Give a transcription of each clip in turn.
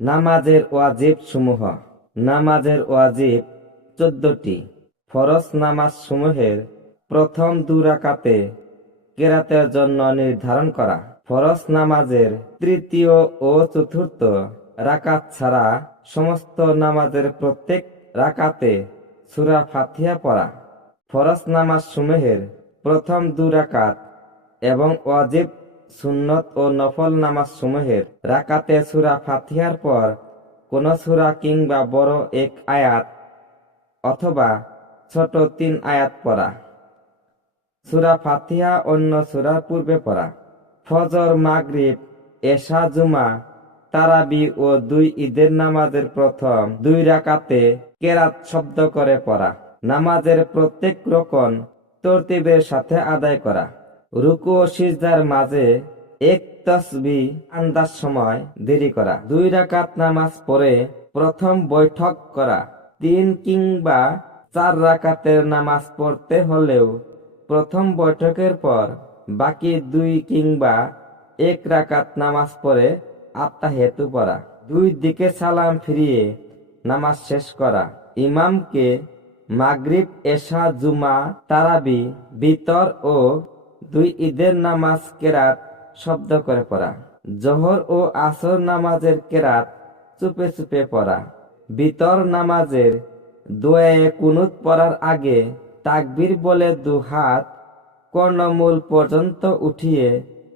নামাজের ওয়াজিব সমূহ। নামাজের ওয়াজিব 14টি। ফরজ নামাজ সমূহের প্রথম 2 রাকাতে কেরাতের জন্য নির্ধারণ করা। ফরজ নামাজের তৃতীয় ও চতুর্থ রাকাত ছাড়া সমস্ত নামাজের প্রত্যেক রাকাতে সূরা ফাতিহা পড়া। ফরজ নামাজ সমূহের প্রথম 2 রাকাত এবং ওয়াজিব, সুন্নত ও নফল নামাজ সমূহের রাকাতে সূরা ফাতিহার পর কোন সূরা কিংবা বড় 1 আয়াত অথবা ছোট 3 আয়াত পড়া। সূরা ফাতিহা অন্য সূরার পূর্বে পড়া। ফজর, মাগরিব, এশা, জুমা, তারাবি ও 2 ঈদের নামাজের প্রথম 2 রাকাতে কেরাত শব্দ করে পড়া। নামাজের প্রত্যেক রকন তরতিবের সাথে আদায় করা। রুকু ও সিজদার মাঝে 1 তাসবিহ আন্দাজ সময় দেরি করা। 2 রাকাত নামাজ পড়ে প্রথম বৈঠক করা। 3 কিংবা 4 রাকাতের নামাজ পড়তে হলেও প্রথম বৈঠকের পর বাকি 2 কিংবা 1 রাকাত নামাজ পড়ে আত্তাহিয়াতু পড়া। 2 দিকে সালাম ফিরিয়ে নামাজ শেষ করা। ইমামকে মাগরিব, এশা, জুমা, তারাবি, বিতর ও 2 ঈদের নামাজ কেরাত শব্দ করে পড়া। জোহর ও আসর নামাজের কেরাত চুপে চুপে পড়া। বিতর নামাজের দোয়ায়ে কুনুত পড়ার আগে তাকবীর বলে 2 হাত কর্ণমূল পর্যন্ত উঠিয়ে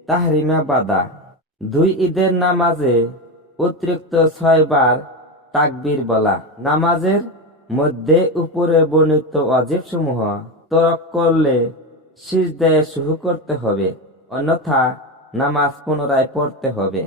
তাহরিমা বাঁধা। 2 ঈদের নামাজে অতিরিক্ত 6 বার তাকবীর বলা। নামাজের মধ্যে উপরে বর্ণিত ওয়াজিব সমূহ তরক করলে সিজদায়ে শুহু করতে হবে, অন্যথা নামাজ পুনরায় পড়তে হবে।